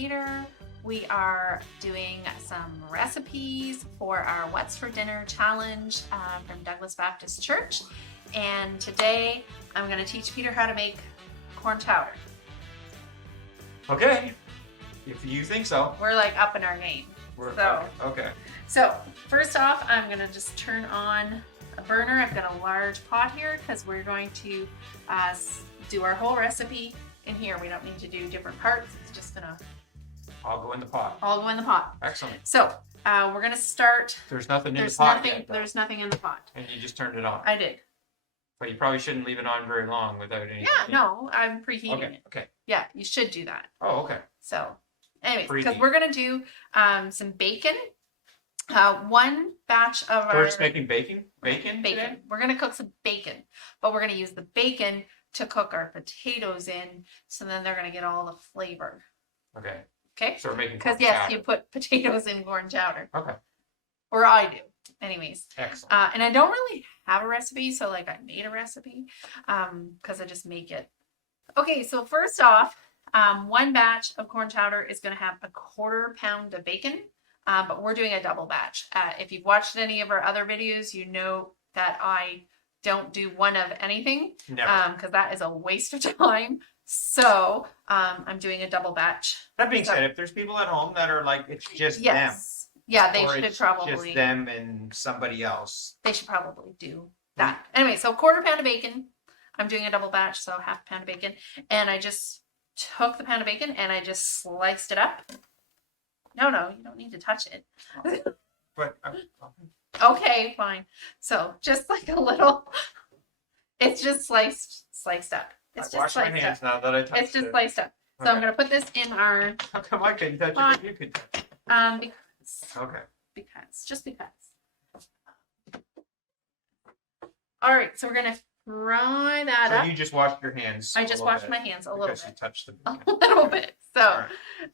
Peter. We are doing some recipes for our What's for Dinner challenge from Douglas Baptist Church. And today I'm going to teach Peter how to make corn chowder. Okay, if you think so. We're like up in our game. Okay. So first off, I'm going to just turn on a burner. I've got a large pot here because we're going to do our whole recipe in here. We don't need to do different parts. It's just going to I'll go in the pot. all go in the pot. Excellent. So we're going to start. There's nothing in the pot yet, There's nothing in the pot. and you just turned it on. I did. But you probably shouldn't leave it on very long without any. Yeah, no, I'm preheating it. Okay. Yeah, you should do that. Oh, okay. So, anyways, Preheat. because we're going to do some bacon. One batch of First our making bacon? Bacon? Today? We're going to cook some bacon, but we're going to use the bacon to cook our potatoes in, so then they're going to get all the flavor. Okay. Okay? So we're making Because corn yes, chowder. you put potatoes in corn chowder. Okay. Or I do. Anyways. Excellent. And I don't really have a recipe, so like I made a recipe because I just make it. Okay, so first off, one batch of corn chowder is going to have a 1/4 pound of bacon, but we're doing a double batch. If you've watched any of our other videos, you know that I don't do one of anything because that is a waste of time. So I'm doing a double batch. That being said, if there's people at home that are like, it's just them. Yeah, they or should it's probably. just them and somebody else. They should probably do that. Anyway, so 1/4 pound of bacon. I'm doing a double batch, so 1/2 pound of bacon. And I just took the pound of bacon and I just sliced it up. No, you don't need to touch it. But Okay, fine. So just like a little, it's just sliced up. It's I wash my hands now that I touched it. It's just sliced up. So I'm going to put this in our How come I couldn't touch it but you could touch it? Just because. All right, so we're going to fry that up. So you just washed your hands. I just washed my hands a little because bit. you touched the A bacon. little bit. So,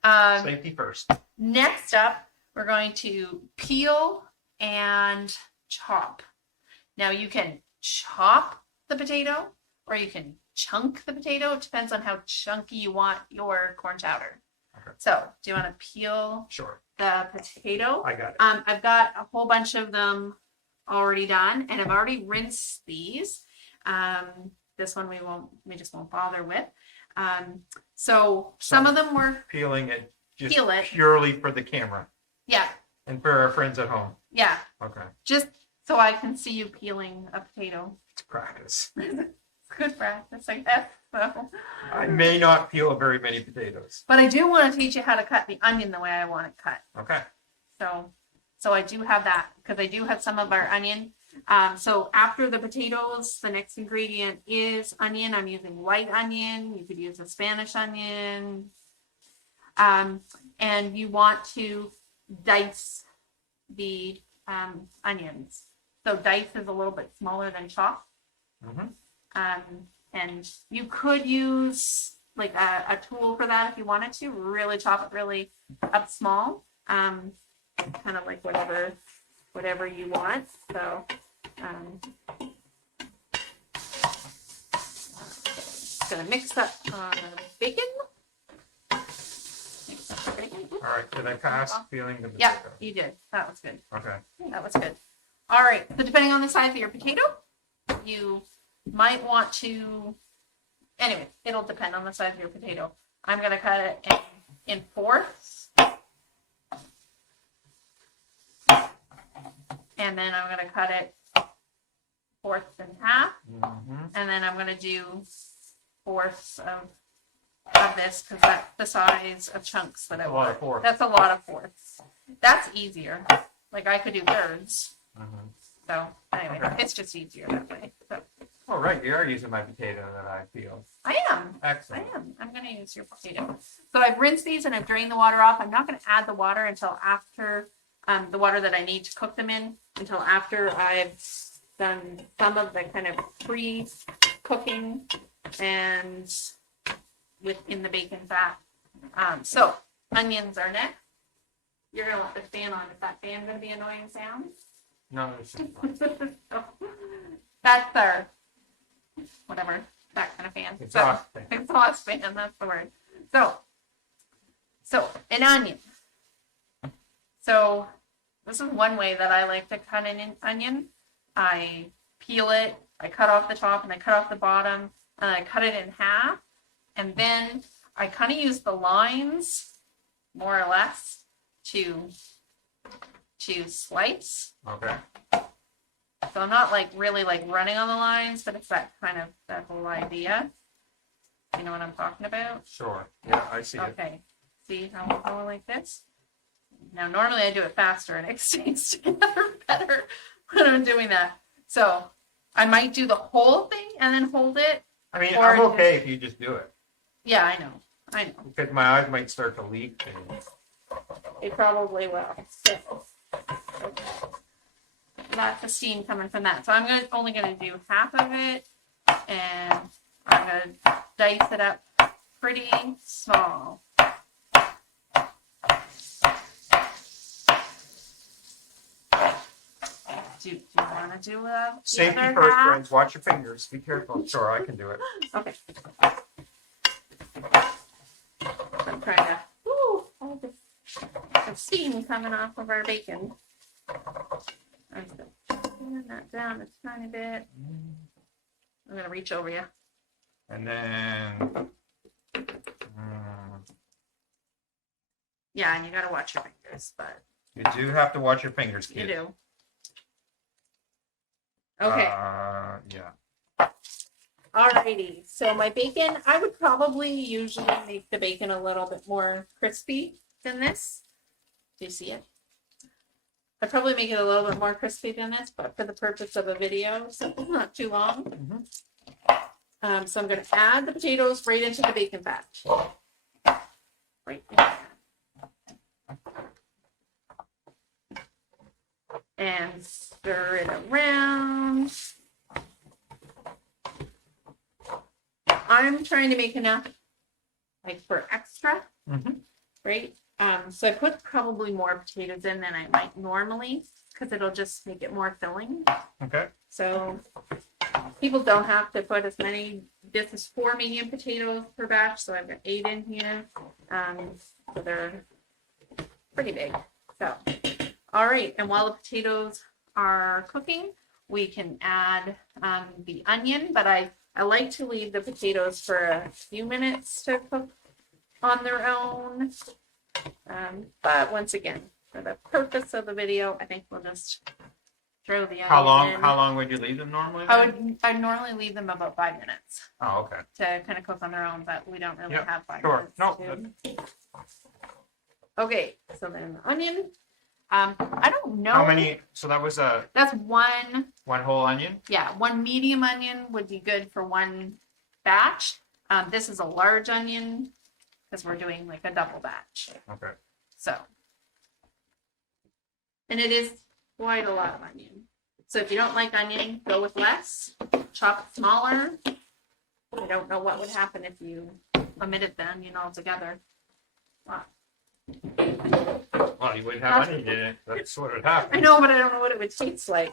Right. Safety first. next up, we're going to peel and chop. Now you can chop the potato or you can chunk the potato. It depends on how chunky you want your corn chowder. Okay. So, do you want to peel Sure. the potato? I got it. I've got a whole bunch of them already done, and I've already rinsed these. This one we just won't bother with. So some of them were Peeling it just Peel it. purely for the camera yeah, and for our friends at home. yeah, Okay. just so I can see you peeling a potato. It's practice. It's good practice, I guess. So. I may not peel very many potatoes. But I do want to teach you how to cut the onion the way I want it cut. Okay. So I do have that because I do have some of our onion. So after the potatoes, the next ingredient is onion. I'm using white onion. You could use a Spanish onion. And you want to dice the onions. So dice is a little bit smaller than chop. Mm-hmm. And you could use like a tool for that if you wanted to. Really chop it really up small. Kind of like whatever you want. So gonna mix up bacon. Mix up the bacon. All right. Did I pass peeling the potato? Yeah, you did. That was good. Okay. That was good. All right. So depending on the size of your potato, you might want to. Anyway, it'll depend on the size of your potato. I'm gonna cut it in fourths. And then I'm going to cut it fourths in half. Mm-hmm. And then I'm going to do fourths of this because that's the size of chunks that I want. A lot of fourths. That's a lot of fourths. That's easier. Like I could do thirds. Mm-hmm. So anyway, Okay. it's just easier that way. So Oh, right. You are using my potato that I peeled. I am. Excellent. I'm going to use your potato. So I've rinsed these and I've drained the water off. I'm not going to add the water until after the water that I need to cook them in until after I've done some of the kind of pre-cooking and within the bacon fat. So onions are next. You're going to want the fan on. Is that fan going to be annoying sound? No, it's just fine. That's our, whatever, that kind of fan. Exhaust fan. Exhaust fan, that's the word. So an onion. So this is one way that I like to cut an onion. I peel it, I cut off the top, and I cut off the bottom, and I cut it in half. And then I kind of use the lines, more or less, to slice. Okay. So I'm not like really like running on the lines, but it's that whole idea. You know what I'm talking about? Sure. Yeah, I see it. Okay. See how I go like this? Now, normally I do it faster and it stays together better when I'm doing that. So I might do the whole thing and then hold it. I mean, or I'm okay if you just do it. Yeah, I know. Because my eyes might start to leak. And... It probably will. So, lots of steam coming from that. So I'm only going to do half of it, and I'm going to dice it up pretty small. Do you want to do a Safety first, friends. Watch your fingers. Be careful. Sure, I can do it. Okay. I'm trying to. Woo! All this steam coming off of our bacon. I'm just turn that down a tiny bit. I'm gonna reach over you. And then. Yeah, and you gotta watch your fingers, but You do have to watch your fingers, kid. you do. Okay. Yeah. Alrighty. So my bacon, I would probably usually make the bacon a little bit more crispy than this. Do you see it? I'd probably make it a little bit more crispy than this, but for the purpose of a video, so it's not too long. Mm-hmm. So I'm going to add the potatoes right into the bacon batch. Right there. And stir it around. I'm trying to make enough, like, for extra, right? So I put probably more potatoes in than I might normally, because it'll just make it more filling. Okay. So people don't have to put as many. This is 4 medium potatoes per batch, so I've got 8 in here. So they're pretty big. So, all right. And while the potatoes are cooking, we can add the onion, but I like to leave the potatoes for a few minutes to cook on their own. But once again, for the purpose of the video, I think we'll just throw the onion in. How long would you leave them normally? I'd normally leave them about 5 minutes. Oh, okay. To kind of cook on their own, but we don't really have 5 sure. minutes. No. Okay, so then the onion. I don't know. How many? So that was That's one whole onion? Yeah, 1 medium onion would be good for 1 batch. This is a large onion because we're doing like a double batch. Okay. So, and it is quite a lot of onion. So if you don't like onion, go with less. Chop it smaller. I don't know what would happen if you omitted the onion altogether. Wow. Well, you wouldn't have onion in it. That's what would happen. I know, but I don't know what it would taste like.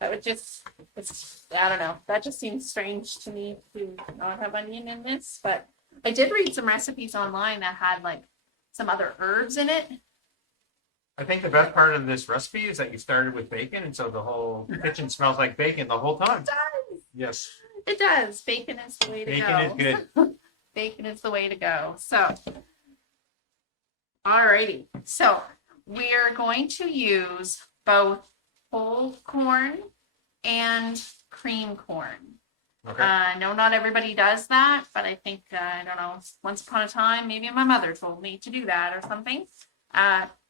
That would I don't know. That just seems strange to me to not have onion in this. But I did read some recipes online that had like some other herbs in it. I think the best part of this recipe is that you started with bacon, and so the whole kitchen smells like bacon the whole time. It does. Yes. It does. Bacon is the way to go. Bacon is good. Bacon is the way to go. So, alrighty. So we are going to use both whole corn and cream corn. Okay. No, not everybody does that, but I think, I don't know, once upon a time, maybe my mother told me to do that or something.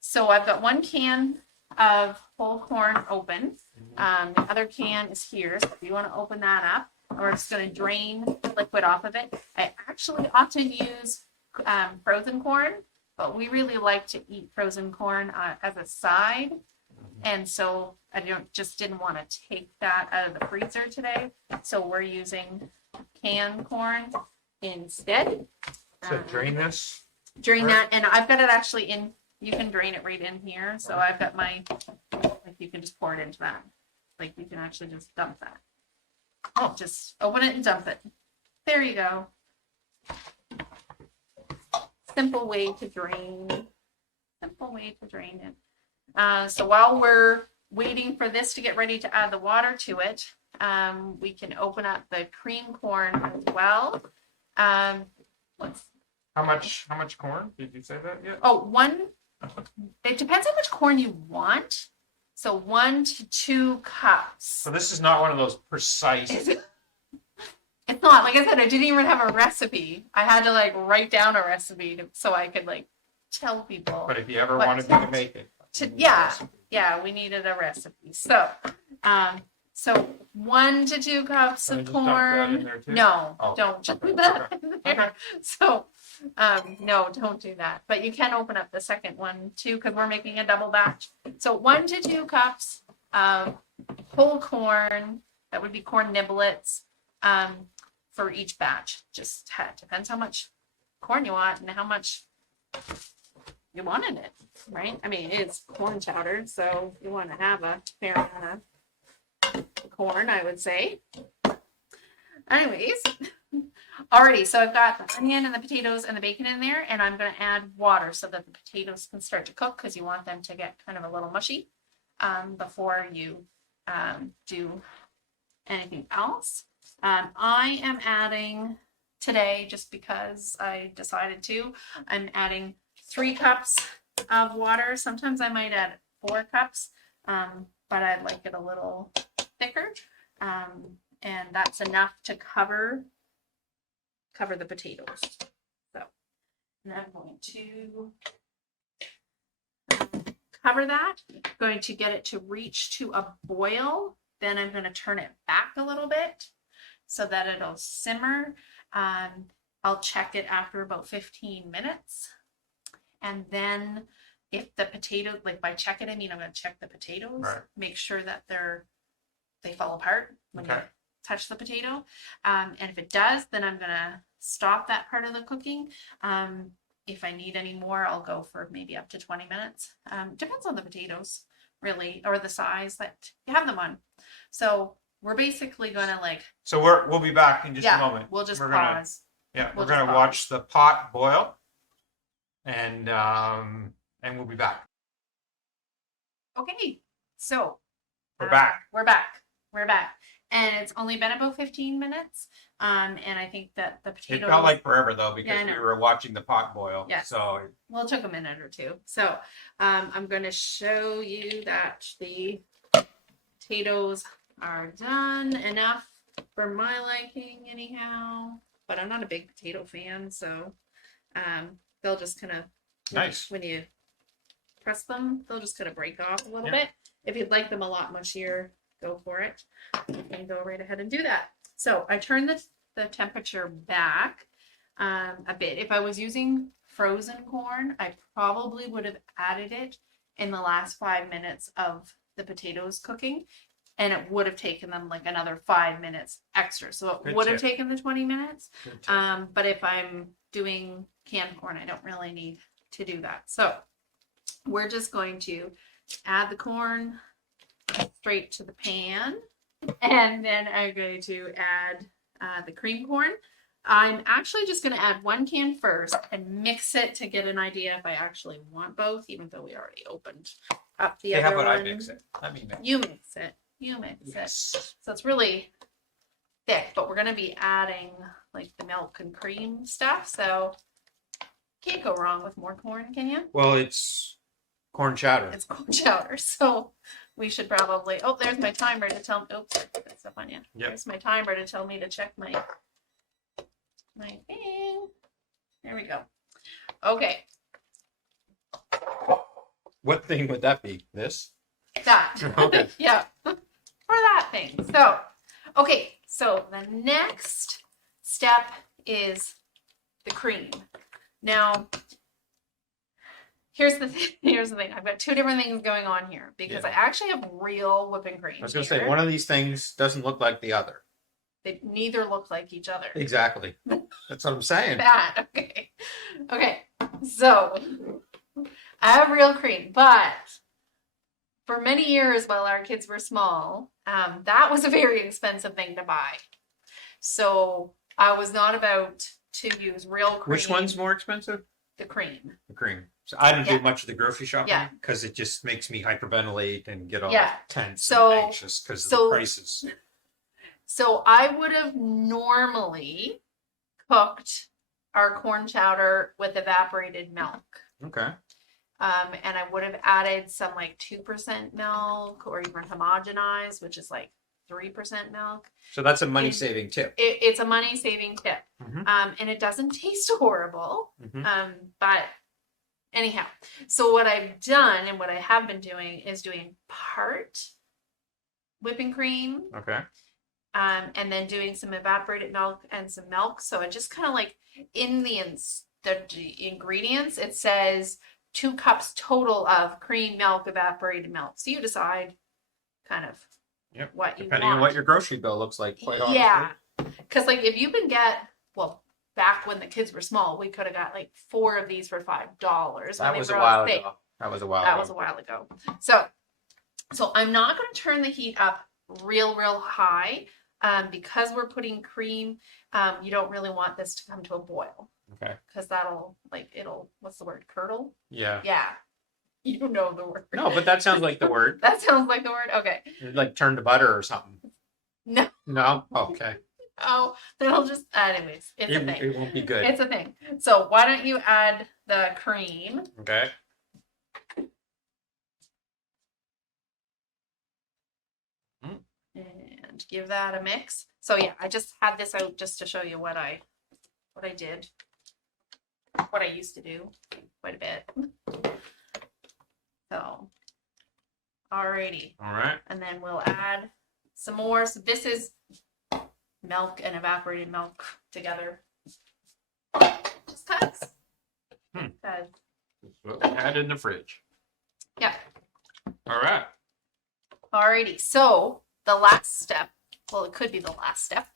So I've got 1 can of whole corn open. The other can is here, so if you want to open that up, we're just going to drain the liquid off of it. I actually often use frozen corn, but we really like to eat frozen corn as a side. And so I didn't want to take that out of the freezer today. So we're using canned corn instead. So drain this. Drain that, and I've got it actually in. You can drain it right in here. So I've got you can just pour it into that. Like you can actually just dump that. Oh, just open it and dump it. There you go. simple way to drain. Simple way to drain it. So while we're waiting for this to get ready to add the water to it, we can open up the cream corn as well. Let's How much corn? Did you say that yet? Oh, it depends how much corn you want. So 1 to 2 cups. So this is not one of those precise. It's not, like I said, I didn't even have a recipe. I had to like write down a recipe so I could like tell people. But if you ever wanted me to make it. Yeah, we needed a recipe. So, 1 to 2 cups Can I of just dump that in corn. there too? No, Oh, don't okay, put that okay. in there. So, no, don't do that. But you can open up the second one too, because we're making a double batch. So 1 to 2 cups of whole corn. That would be corn niblets for each batch. Just depends how much corn you want and how much you want in it, right? I mean, it's corn chowder, so you want to have a fair amount of corn, I would say. Anyways, alrighty, so I've got the onion and the potatoes and the bacon in there, and I'm going to add water so that the potatoes can start to cook, because you want them to get kind of a little mushy before you do anything else. I am adding today, just because I decided to, I'm adding 3 cups of water. Sometimes I might add 4 cups, but I like it a little thicker. And that's enough to cover the potatoes. So, and I'm going to cover that. I'm going to get it to reach to a boil. Then I'm going to turn it back a little bit so that it'll simmer. I'll check it after about 15 minutes. And then if the potato, like by check it, I mean, I'm going to check the potatoes, Right. make sure that they fall apart when you touch the potato. And if it does, then I'm going to stop that part of the cooking. If I need any more, I'll go for maybe up to 20 minutes. Depends on the potatoes, really, or the size that you have them on. So we're basically going to like. So we'll be back in just a moment. We'll just we're pause. We're gonna watch the pot boil, and we'll be back. Okay, so We're back. We're back, and it's only been about 15 minutes. And I think that the potatoes. It felt like forever though, because I we know. were watching the pot boil. Yeah. So Well, it took a minute or two. So I'm going to show you that the potatoes are done enough for my liking anyhow. But I'm not a big potato fan, so they'll just kind of nice. When you press them, they'll just kind of break off a little bit. If you'd like them a lot mushier, go for it. You can go right ahead and do that. So I turn the temperature back a bit. If I was using frozen corn, I probably would have added it in the last 5 minutes of the potatoes cooking, and it would have taken them like another 5 minutes extra. So it would have taken the 20 minutes. But if I'm doing canned corn, I don't really need to do that. So we're just going to add the corn straight to the pan, and then I'm going to add the cream corn. I'm actually just going to add 1 can first and mix it to get an idea if I actually want both, even though we already opened up the other how about one. I mix it? Let me mix it. You mix it. So it's really thick, but we're going to be adding like the milk and cream stuff. So can't go wrong with more corn, can you? Well, it's corn chowder. It's corn chowder. So we should probably, there's my timer to tell me, I put that stuff on you. Yep. There's my timer to tell me to check my thing. There we go. Okay. What thing would that be? This? That. Okay. Yeah. For that thing. So, okay. So the next step is the cream. Now, here's the thing. I've got 2 different things going on here because I actually have real whipping cream. I was going to say, one of these things doesn't look like the other. They neither look like each other. Exactly. That's what I'm saying. Bad. Okay. Okay. So I have real cream, but for many years while our kids were small, that was a very expensive thing to buy. So I was not about to use real cream. Which one's more expensive? the cream. The cream. So I don't Yeah. do much of the grocery shopping Yeah. because it just makes me hyperventilate and get all Yeah. tense So- and anxious because of the so- prices. So I would have normally cooked our corn chowder with evaporated milk. Okay. And I would have added some like 2% milk or even homogenized, which is like 3% milk. So that's a money saving tip. It's a money saving tip. Mhm. And it doesn't taste horrible. Mhm. But anyhow, so what I've done and what I have been doing is doing part whipping cream, Okay. and then doing some evaporated milk and some milk. So it just kind of like in the ingredients, it says 2 cups total of cream, milk, evaporated milk. So you decide kind of Yep. what you Depending want. on what your grocery bill looks like, quite honestly. Yeah, because like if you can get, well, back when the kids were small, we could have got like 4 of these for $5. That was a while ago. That was a while That ago. was a while ago. So I'm not going to turn the heat up real high, because we're putting cream. You don't really want this to come to a boil Okay. because that'll what's the word, curdle? Yeah. Yeah, you know the word. No, but that sounds like the word. That sounds like the word. Okay. Like turn to butter or something. No. No? Okay. Oh, that'll just. Anyways, it's a thing. It won't be good. It's a thing. So why don't you add the cream? Okay. And give that a mix. So yeah, I just had this out just to show you what I did, what I used to do quite a bit. So, alrighty, All right. and then we'll add some more. So this is milk and evaporated milk together. Just cause. Hmm. 'Cause- What we had in the fridge. yeah. All right. Alrighty, so the last step, well, it could be the last step.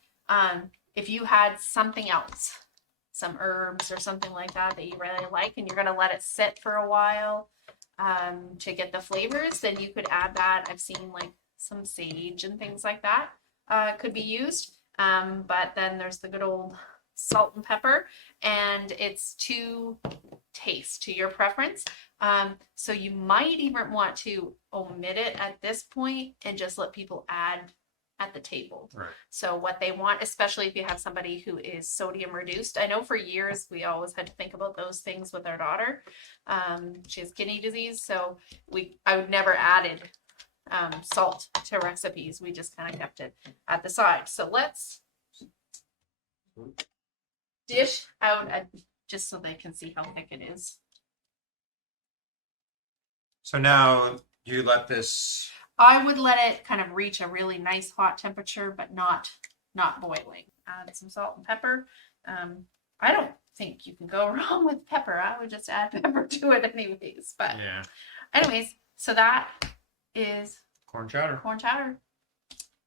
If you had something else, some herbs or something like that that you really like, and you're gonna let it sit for a while to get the flavors, then you could add that. I've seen like some sage and things like that could be used. But then there's the good old salt and pepper, and it's to taste, to your preference. So you might even want to omit it at this point and just let people add at the table. Right. So what they want, especially if you have somebody who is sodium reduced. I know for years we always had to think about those things with our daughter. She has kidney disease, so I would never added salt to recipes. We just kind of kept it at the side. So let's dish out just so they can see how thick it is. So now you let this. I would let it kind of reach a really nice hot temperature, but not boiling. Add some salt and pepper. I don't think you can go wrong with pepper. I would just add pepper to it anyways. But Yeah. anyways, so that is Corn chowder. corn chowder.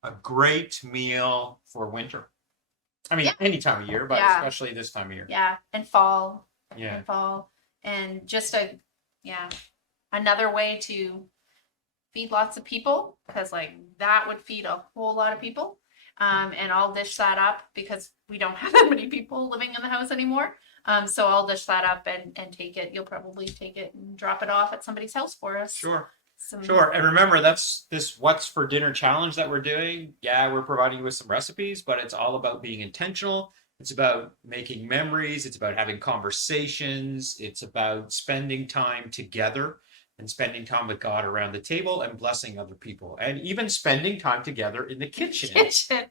A great meal for winter. I mean, Yeah. any time of year, but Yeah. especially this time of year. Yeah, and fall. Yeah. And fall. And just another way to feed lots of people, because like that would feed a whole lot of people. And I'll dish that up because we don't have that many people living in the house anymore. So I'll dish that up and take it. You'll probably take it and drop it off at somebody's house for us. Sure. Some- Sure. And remember, that's this what's for dinner challenge that we're doing. Yeah, we're providing you with some recipes, but it's all about being intentional. It's about making memories. It's about having conversations. It's about spending time together and spending time with God around the table and blessing other people, and even spending time together in the kitchen,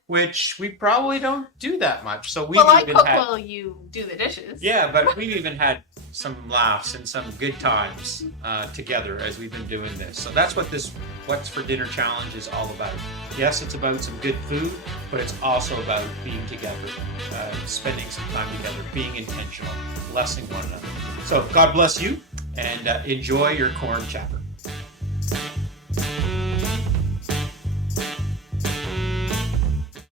which we probably don't do that much. So we've I even cook had, while you do the dishes. yeah, but we've even had some laughs and some good times together as we've been doing this. So that's what this What's for Dinner challenge is all about. Yes, it's about some good food, but it's also about being together, spending some time together, being intentional, blessing one another. So God bless you, and enjoy your corn chowder.